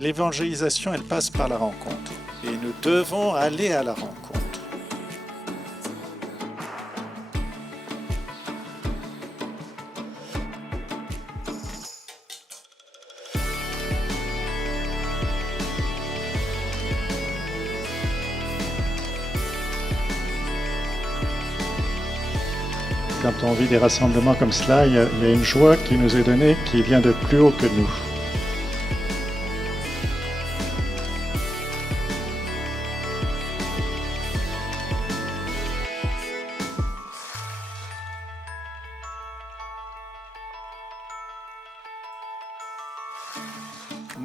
L'évangélisation, elle passe par la rencontre. Et nous devons aller à la rencontre. Quand on vit des rassemblements comme cela, il y a une joie qui nous est donnée qui vient de plus haut que nous.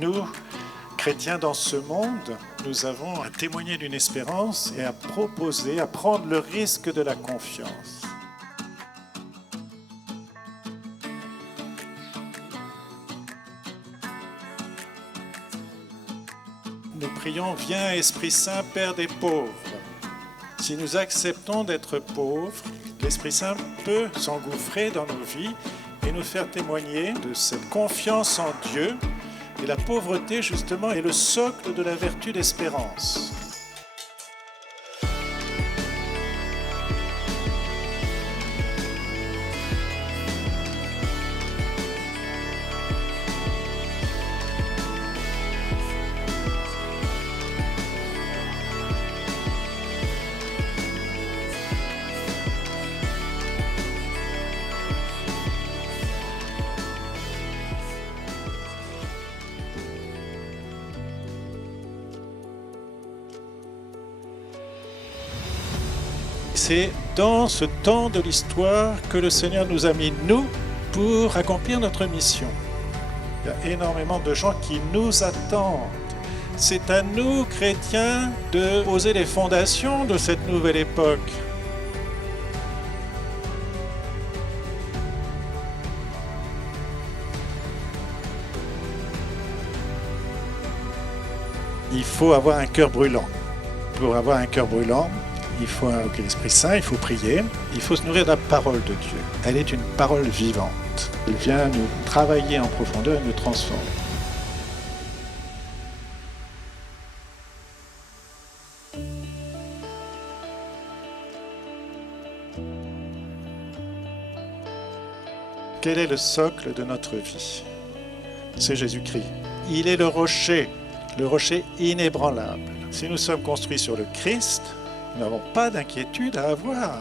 Nous, chrétiens dans ce monde, nous avons à témoigner d'une espérance et à proposer, à prendre le risque de la confiance. Nous prions, viens Esprit Saint, Père des pauvres. Si nous acceptons d'être pauvres, l'Esprit Saint peut s'engouffrer dans nos vies et nous faire témoigner de cette confiance en Dieu. Et la pauvreté, justement, est le socle de la vertu d'espérance. C'est dans ce temps de l'histoire que le Seigneur nous a mis, nous, pour accomplir notre mission. Il y a énormément de gens qui nous attendent. C'est à nous, chrétiens, de poser les fondations de cette nouvelle époque. Il faut avoir un cœur brûlant. Pour avoir un cœur brûlant, il faut invoquer l'Esprit Saint, il faut prier, il faut se nourrir de la parole de Dieu. Elle est une parole vivante. Elle vient nous travailler en profondeur et nous transformer. Quel est le socle de notre vie? C'est Jésus-Christ. Il est le rocher inébranlable. Si nous sommes construits sur le Christ, nous n'avons pas d'inquiétude à avoir.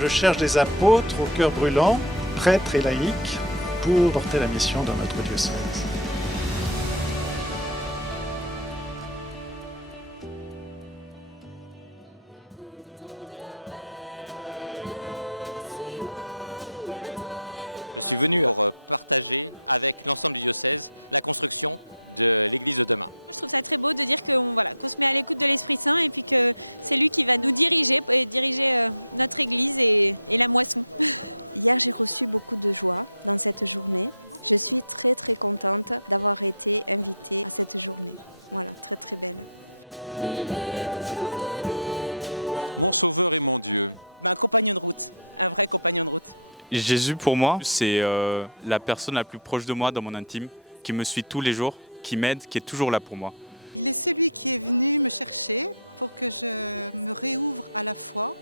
Je cherche des apôtres au cœur brûlant, prêtres et laïcs, pour porter la mission dans notre diocèse. Je suis venu pour partager avec l'ensemble du diocèse la construction de l'église de demain. Je trouve ça très beau de dire qu'on se met à l'écoute de l'Esprit Saint et puis que c'est lui qui va nous diriger et diriger notre église et la moisson. Hier, j'ai reçu beaucoup de joie dans cette journée. Je suis très très contente d'avoir été invitée à cette journée. Voilà, très très belle. Mon sauveur et mon Dieu. Un compagnon de route, un vrai compagnon de route. Jésus pour moi, c'est la personne la plus proche de moi dans mon intime, qui me suit tous les jours, qui m'aide, qui est toujours là pour moi. Il est celui qui est venu me chercher pour que je me réouvre à la foi.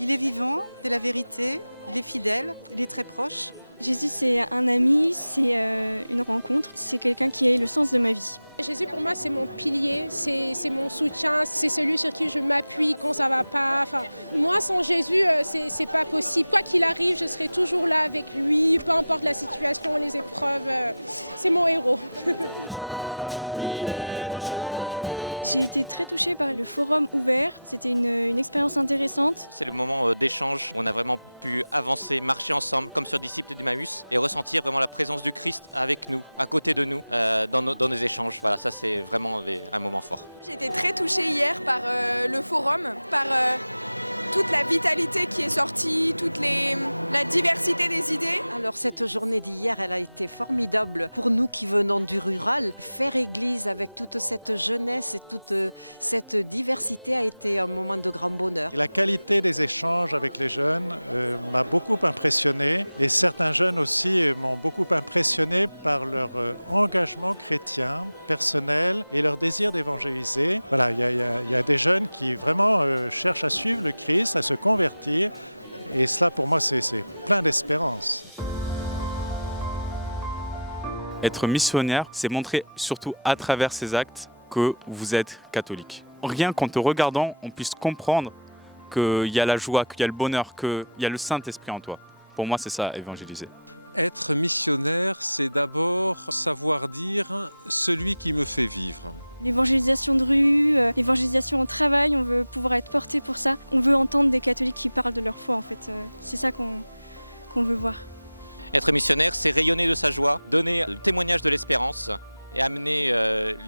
Il est vivant, c'est la vérité, il est fidèle, il est très proche. Jésus, c'est un ami, c'est une rencontre, c'est quelqu'un qui a le sens de ma vie. Jésus, pour moi, c'est mon pilier, c'est mon soutien, c'est celui sur qui je m'appuie quand ça va pas. Enfin, moi, sans Jésus, c'est pas possible. Quoi qu'il arrive, je serai toujours là avec lui, peu importe la situation, les épreuves. C'est mon héros. J'ai été très touchée par le forum ouvert, c'était une expérience intéressante. C'est le moment d'échange où on a vraiment pu avancer, marcher ensemble comme sur disciples d'Emmaüs et ressentir vraiment la présence du Christ avec nous, à côté de nous, dans nos échanges. Voilà, ça c'est vraiment un moment fort. J'ai été très touchée hier par le forum, par toute la vitalité qui est sortie, la diversité des idées. Alors cette journée d'hier, elle a été formidable pour nous qui venons du rural. Faire église avec toute cette jeunesse et toute cette diversité a été un moment de grand bonheur. Et la qualité des échanges avec les jeunes m'a beaucoup impressionné et certains jeunes aussi m'ont beaucoup impressionné par leur engagement chrétien, personnel et leur désir d'évangéliser. Voilà, il y a des jeunes qui vraiment cherchent à suivre le Christ, à se convertir et cela pour moi c'est plein d'espérance. Être missionnaire, c'est montrer surtout à travers ses actes que vous êtes catholique. Rien qu'en te regardant, on puisse comprendre qu'il y a la joie, qu'il y a le bonheur, qu'il y a le Saint-Esprit en toi. Pour moi, c'est ça, évangéliser. Être missionnaire, c'est d'abord savoir dire « celui qui me fait vivre ». L'évangélisation de rue, l'évangélisation au travail, on veut pouvoir être porté pour ça. On veut entendre des catholiques qui parlent de leur foi en fait. C'est ça qu'on veut voir. Être missionnaire, c'est rayonner de sa joie, donner le témoignage de l'espérance et amener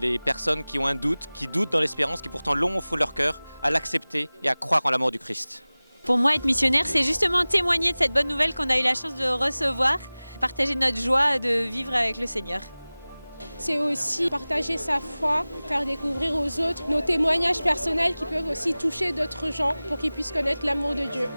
les personnes qui ont un doute, qui doutent dans l'espérance, qui pourtant l'ont au fond de leur cœur, à l'accepter et à croire en l'amour du Christ. Pour moi, être missionnaire, c'est justement témoigner de cette bonne nouvelle qu'on a eu la chance de recevoir, partager notre joie de vivre avec le Seigneur. C'est aussi partager sa foi, faire découvrir aux autres nos témoignages personnels qui peuvent aussi toucher d'autres gens pour qu'ils puissent connaître l'amour de Dieu.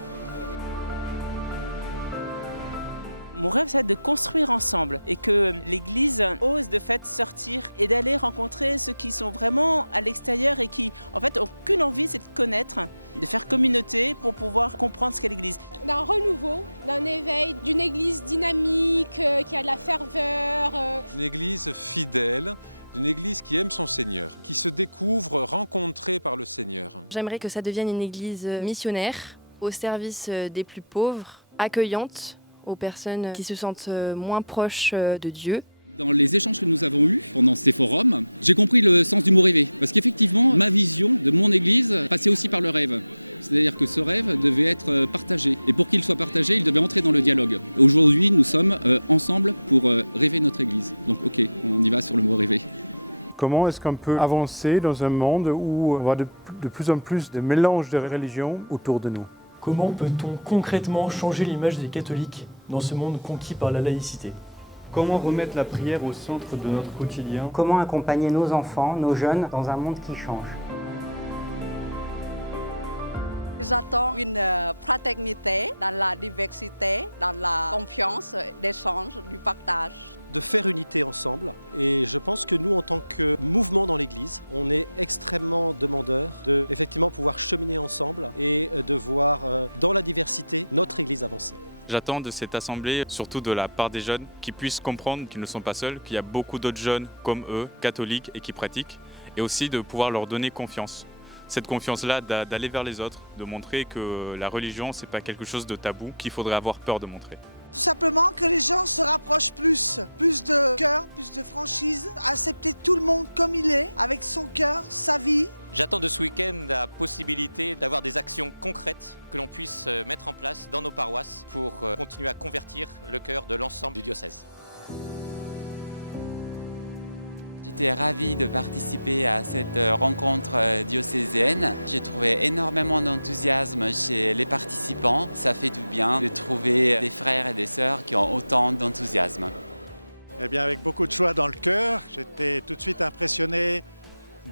Mon rêve, c'est de construire ensemble et que l'Église ose de fait sortir et d'aller rencontrer ceux qui sont vraiment à l'extérieur et qui, en fait, n'ont qu'une envie, c'est de connaître, de faire communauté pour pouvoir comprendre ce qu'est l'Église. D'un renouveau, d'un éveil, d'une Église dynamique, qui a de la ferveur. Une Église fidèle, une Église qui aime son Seigneur, qui se découvre rencontrée par le Seigneur. J'aimerais que ça devienne une Église missionnaire, au service des plus pauvres, accueillante, aux personnes qui se sentent moins proches de Dieu. Dans les échanges que nous avons eus pendant ces forums, j'ai compris le sens du mot rêver. Parce qu'effectivement, ma vision de mon Église passait aussi par le rêve. C'est-à-dire que ce rêve devait être partagé. Et pour qu'il soit partagé, il devait entrer dans le dialogue. Aujourd'hui, nous sommes ensemble pour rêver notre Église. Donc ok, on y va sur le mot rêver. Comment est-ce qu'on peut avancer dans un monde où on voit de plus en plus de mélange de religions autour de nous ? Comment peut-on concrètement changer l'image des catholiques dans ce monde conquis par la laïcité ? Comment remettre la prière au centre de notre quotidien ? Comment accompagner nos enfants, nos jeunes, dans un monde qui change ? J'attends une fraternité dans la diversité, dans la confiance, l'échange, du partage. De faire unité ensemble. Et je pense que nous, en tant que mouvement dans l'Église, on est extrêmement demandeurs de effectivement pouvoir cheminer ensemble et de voir dans la diversité notre Église avancer. J'attends de cette assemblée, surtout de la part des jeunes, qu'ils puissent comprendre qu'ils ne sont pas seuls, qu'il y a beaucoup d'autres jeunes comme eux, catholiques et qui pratiquent, et aussi de pouvoir leur donner confiance. Cette confiance-là, d'aller vers les autres, de montrer que la religion, c'est pas quelque chose de tabou qu'il faudrait avoir peur de montrer. Tout simplement que les gens se rapprochent plus de cœur, plus de franchise, accepter tout le monde comme il est, avec son cœur, sa vie. J'attends de ce week-end la possibilité d'avoir des actions concrètes que l'on puisse mettre en place dans nos paroisses pour continuer à convertir le cœur de l'ensemble du diocèse. J'étais ravi de participer à cette rencontre diocésaine. J'ai trouvé énormément d'enthousiasme chez les participants. Ça fait du bien de trouver des frères et des sœurs qui ont autant d'enthousiasme. Eh bien, avec beaucoup de joie dans le cœur, j'étais tout de suite impressionné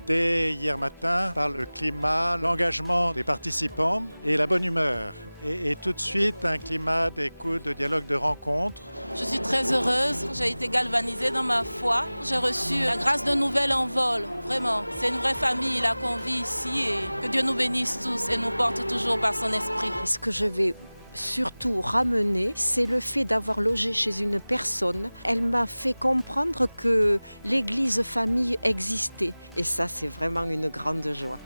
dès hier matin par le climat, l'engagement des participants et la bonne humeur. Et tout de suite, un climat d'écoute, de dialogue, de rencontre. Je suis très heureuse, j'ai été galvanisée dans ma foi. J'ai reçu la grâce d'un nouvel envol, vraiment. C'est une vraie famille là qu'on vit ici et que Dieu nous bénisse tous et nous porte toujours par son esprit. Ce que je vais surtout ramener, c'est le fait d'avoir logé chez une personne. Elle m'a fait comprendre que l'église famille existait. Et ça, c'est vraiment une grande joie.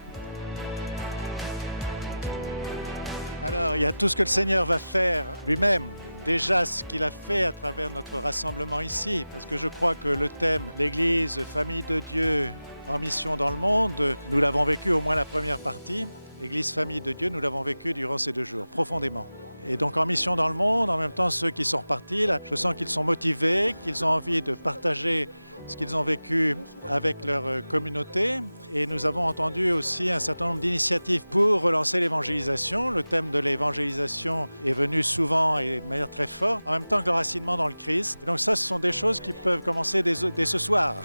Alors, il y a tout ce que le Seigneur va faire lui-même. Déjà, ce qu'il a fait à travers notre rassemblement ici. Parce que je crois que le thème « L'Église, famille de Dieu en mission dans le monde », nous l'avons vécu au moins la première partie. L'Église, famille de Dieu, nous l'avons vécu durant ces 2 jours, profondément. Et donc en mission dans le monde, en même temps ceux qui sont repartis, là, je sens qu'ils sont motivés, qu'ils ont envie de partager ce qu'ils ont vécu avec leur communauté. Et nous avons entendu aussi un certain nombre d'initiatives pour relancer l'évangélisation. Le thème de l'évangélisation est venu souvent et de manière très forte, en même temps que le racinement dans le Christ. Et donc ça, ce sont des choses qui peuvent commencer dès ce soir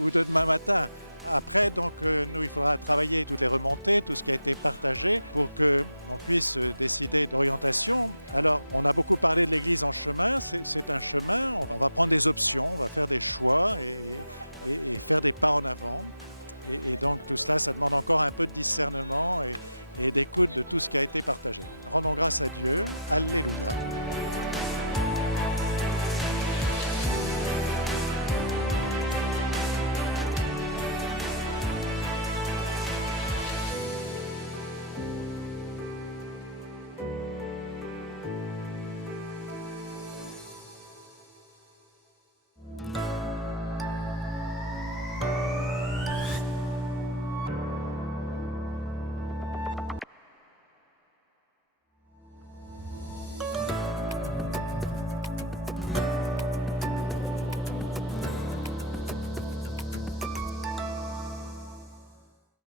ou demain matin. Après, donc, nous, il faudra travailler toutes les remontées, tout ce qui a été partagé pour qu'on puisse décider d'orientation. Alors, on a beaucoup parlé de l'Église en chemin. C'est un chemin. On va prendre des options, on va faire des choix et faire des pas en avant. Et donc, tout cela, ça demande encore un peu de discernement et d'écoute de tout ce qui a été partagé. Rendons grâce à Dieu. Alléluia.